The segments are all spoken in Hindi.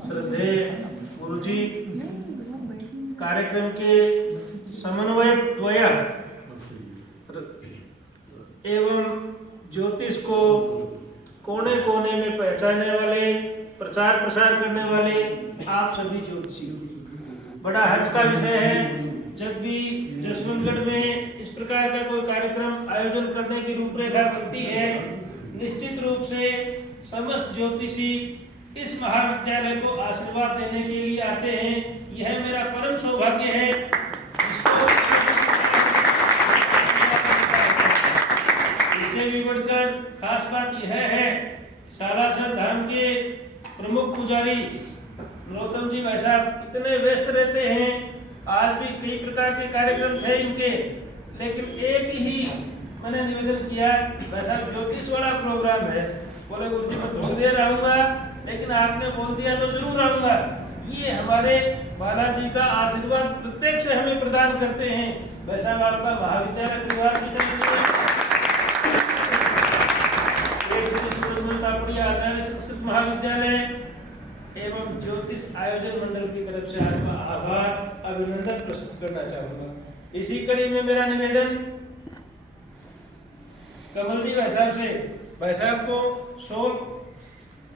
श्रद्धेय गुरुजी, कार्यक्रम के समन्वयक द्वय एवं ज्योतिष को कोने कोने में पहचानने वाले, प्रचार प्रसार करने वाले आप सभी ज्योतिषी, बड़ा हर्ष का विषय है जब भी जसवंतगढ़ में इस प्रकार का कोई कार्यक्रम आयोजन करने की रूपरेखा बनती है। निश्चित रूप से समस्त ज्योतिषी इस महाविद्यालय को आशीर्वाद देने के लिए आते हैं। यह मेरा परम सौभाग्य है। इससे भी बढ़कर खास बात यह है, सालासर धाम के प्रमुख पुजारी नरोत्तम जी भाई साहब इतने व्यस्त रहते हैं। आज भी कई प्रकार के कार्यक्रम थे इनके, लेकिन एक ही मैंने निवेदन किया, भाई साहब ज्योतिष वाला प्रोग्राम है, बोले गुरुजी मैं थोड़ी देर आऊंगा, लेकिन आपने बोल दिया तो जरूर आऊंगा। ये हमारे बालाजी का आशीर्वाद प्रत्यक्ष से हमें प्रदान करते हैं। भाई साहब आपका महाविद्यालय परिवार आचार्य संस्कृत महाविद्यालय एवं ज्योतिष आयोजन मंडल की तरफ से आपका आभार अभिनंदन प्रस्तुत करना चाहूंगा। इसी कड़ी में मेरा निवेदन कमल जी भाई साहब से, भाई साहब को शॉल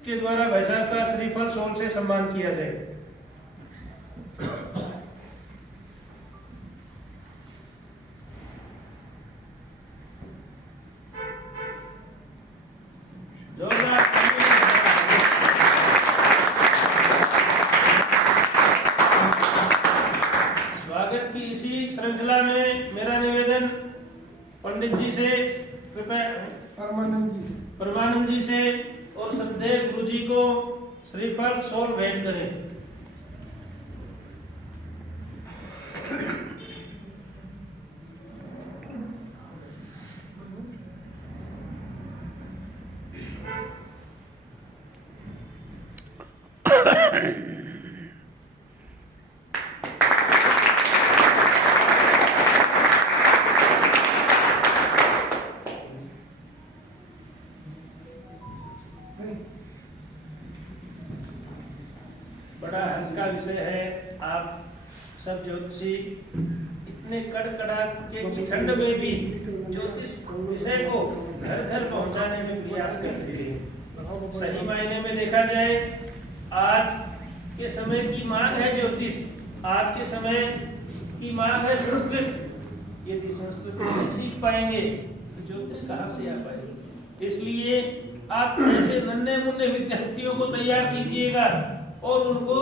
के द्वारा भाई साहब का श्रीफल शॉल से सम्मान किया जाए। स्वागत की इसी श्रृंखला में मेरा निवेदन पंडित जी से, परमानंद जी से और श्रद्धेय गुरु जी को श्रीफल शॉल भेंट करें। बड़ा हर्ष का विषय है, आप सब ज्योतिषी इतने कड़कड़ाके की ठंड में भी ज्योतिष विषय को घर घर पहुंचाने में प्रयास कर रहे हैं। सही मायने में देखा जाए, आज के समय की मांग है ज्योतिष, आज के समय की मांग है संस्कृत। यदि संस्कृत नहीं सीख पाएंगे तो ज्योतिष कहाँ से आ पाएंगे। इसलिए आप ऐसे नन्हे मुन्ने विद्यार्थियों को तैयार कीजिएगा और उनको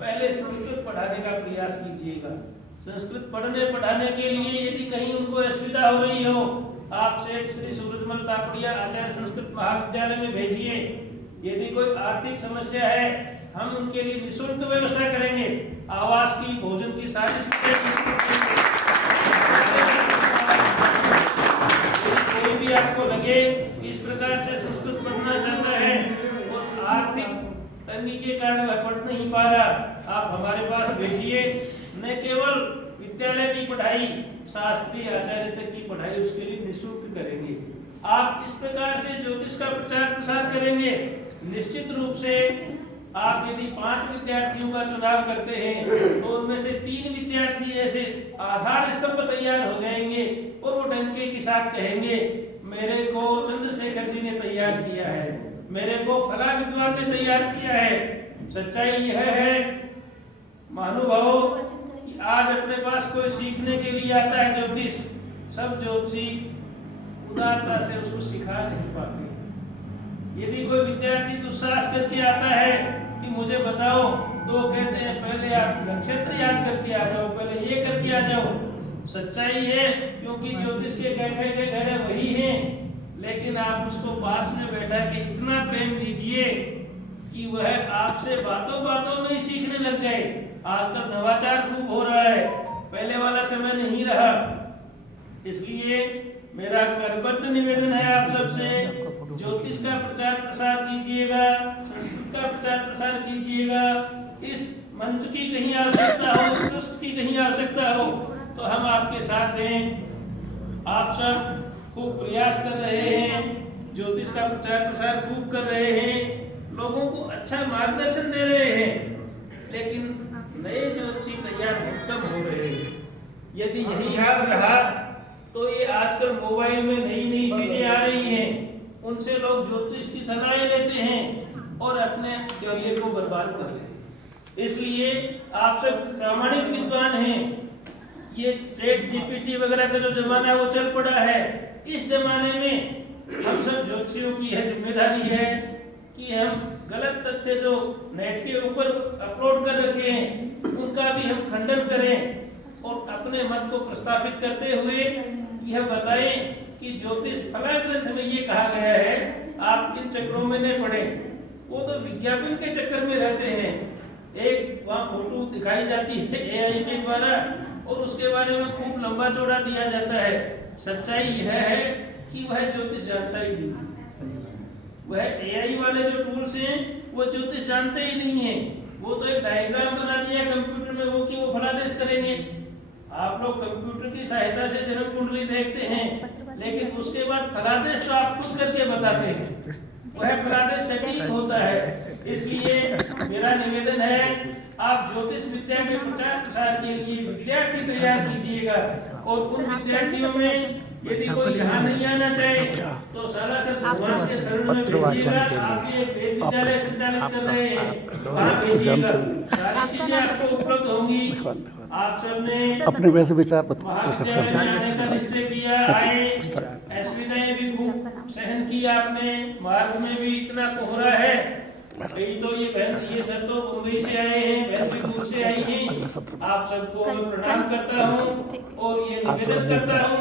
पहले संस्कृत पढ़ाने का प्रयास कीजिएगा। संस्कृत पढ़ने पढ़ाने के लिए यदि कहीं उनको असुविधा हो रही हो, आप सेठ श्री सूरजमल तापड़िया आचार्य संस्कृत महाविद्यालय में भेजिए। यदि कोई आर्थिक समस्या है, हम उनके लिए निःशुल्क व्यवस्था करेंगे। आवास की, भोजन की सारी कोई भी आपको लगे इस प्रकार से संस्कृत पढ़ना चाहता है और आर्थिक तंगी के कारण वह पढ़ नहीं पा रहा, आप हमारे पास भेजिए। न केवल विद्यालय की पढ़ाई, शास्त्रीय आचार्य तक की पढ़ाई उसके लिए निःशुल्क करेंगे। आप इस प्रकार से ज्योतिष का प्रचार प्रसार करेंगे, निश्चित रूप से आप यदि 5 विद्यार्थियों का चुनाव करते हैं तो उनमें से 3 विद्यार्थी ऐसे आधार स्तंभ तैयार हो जाएंगे और वो डंके के साथ कहेंगे मेरे को चंद्रशेखर जी ने तैयार किया है, मेरे को फला विद्वान ने तैयार किया है। सच्चाई यह है महानुभावों कि आज अपने पास कोई सीखने के लिए आता है ज्योतिष, सब ज्योतिषी उदारता से उसको सिखा नहीं पाते। यदि कोई विद्यार्थी दुस्साहस करके आता है कि मुझे बताओ, तो कहते हैं पहले आप नक्षत्र याद करके आ जाओ, पहले ये करके आ जाओ। सच्चाई है क्योंकि ज्योतिष के गहरे के गहरे वही हैं, लेकिन आप उसको पास में बैठा के इतना प्रेम दीजिए कि वह आपसे बातों बातों में ही सीखने लग जाए। आजकल नवाचार खूब हो रहा है, पहले वाला समय नहीं रहा। इसलिए मेरा करबद्ध निवेदन है आप सबसे, ज्योतिष का प्रचार प्रसार कीजिएगा, संस्कृत का प्रचार प्रसार कीजिएगा। इस मंच की कहीं आवश्यकता हो, इस ट्रस्ट की कहीं आवश्यकता हो तो हम आपके साथ हैं। आप सब खूब प्रयास कर रहे हैं, ज्योतिष का प्रचार प्रसार खूब कर रहे हैं, लोगों को अच्छा मार्गदर्शन दे रहे हैं। लेकिन नए ज्योतिषी तैयार कम हो रहे हैं। यदि यही हाल रहा तो ये आजकल मोबाइल में नई नई चीजें आ रही हैं, उनसे लोग ज्योतिष की सलाह लेते हैं और अपने करियर को बर्बाद कर रहे हैं। इसलिए आप सब प्रामाणिक विद्वान हैं, ये चैट जीपीटी वगैरह का जो जमाना है वो चल पड़ा है। इस जमाने में हम सब ज्योतिषियों की है जिम्मेदारी है कि हम गलत तथ्य जो नेट के ऊपर अपलोड कर रखे हैं उनका भी हम खंडन करें और अपने मत को प्रस्तावित करते हुए यह बताएं कि ज्योतिष फला ग्रंथ में ये कहा गया है, आप इन चक्रों में नहीं पड़े। वो तो विज्ञापन के चक्कर में रहते हैं। एक वहाँ फोटो दिखाई जाती है एआई के द्वारा और उसके बारे में खूब लंबा चौड़ा दिया जाता है। सच्चाई यह है कि वह ज्योतिष जानता ही नहीं। वह एआई वाले जो टूल्स हैं वो ज्योतिष जानते ही नहीं है। वो तो एक डायग्राम बना दिया कंप्यूटर में वो कि वो फलादेश करेंगे। आप लोग कंप्यूटर की सहायता से जन्म कुंडली देखते हैं, लेकिन उसके बाद फलादेश तो आप खुद करके बताते हैं, वह फलादेश सटीक होता है। इसलिए मेरा निवेदन है, आप ज्योतिष विद्या में प्रचार प्रसार के लिए विद्यार्थी तैयार कीजिएगा और उन विद्यार्थियों में यदि कोई यहाँ नहीं आना चाहे तो सालासर भगवान के शरण में भेजिएगा। आप ये वेद विद्यालय संचालित कर रहे हैं, वहाँ भेजिएगा, सारी चीजें आपको उपलब्ध होंगी। आप सबने अपने वैसे विचार महाविद्यालय में आने का निश्चय किया, आए, असुविधाएं भी खूब सहन की आपने, मार्ग में भी इतना कोहरा है। कई तो ये बहन ये सर तो मुंबई से आए हैं, बहन भी दूर से आई हैं। आप सबको मैं प्रणाम करता हूँ और ये निवेदन करता हूँ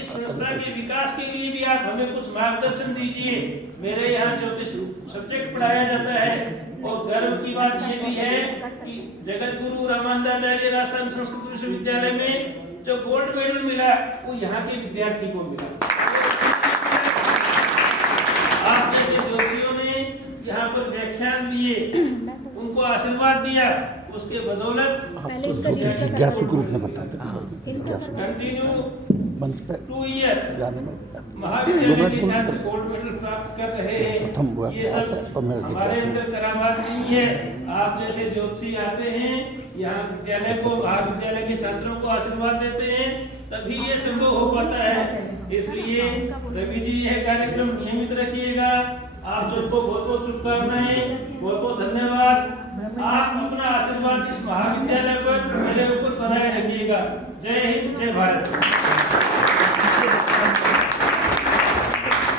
इस संस्था के विकास के लिए भी आप हमें कुछ मार्गदर्शन दीजिए। मेरे यहाँ ज्योतिष सब्जेक्ट पढ़ाया जाता है और गर्व की बात ये भी है कि जगत गुरु रामानंदाचार्य राजस्थान संस्कृत विश्वविद्यालय में जो गोल्ड मेडल मिला वो यहाँ के विद्यार्थी को मिला। आप जैसे ज्योतिषियों ने यहाँ पर व्याख्यान दिए, उनको आशीर्वाद दिया, उसके बदौलत जिज्ञासु ग्रुप ने बताते कंटिन्यू मंच पे 2 ईयर जाने में महाविद्यालय के छात्र गोल्ड मेडल प्राप्त कर रहे हैं। ये सब हमारे अंदर करामात नहीं है। आप जैसे ज्योतिषी आते हैं यहाँ विद्यालय को, महाविद्यालय के छात्रों को आशीर्वाद देते हैं, तभी ये संभव हो पाता है। इसलिए रवि जी यह कार्यक्रम नियमित रखिएगा। आप सबको बहुत बहुत शुभकामनाएं, बहुत बहुत धन्यवाद। आप अपना आशीर्वाद इस महाविद्यालय पर मेरे ऊपर बनाए रखिएगा। जय हिंद, जय भारत।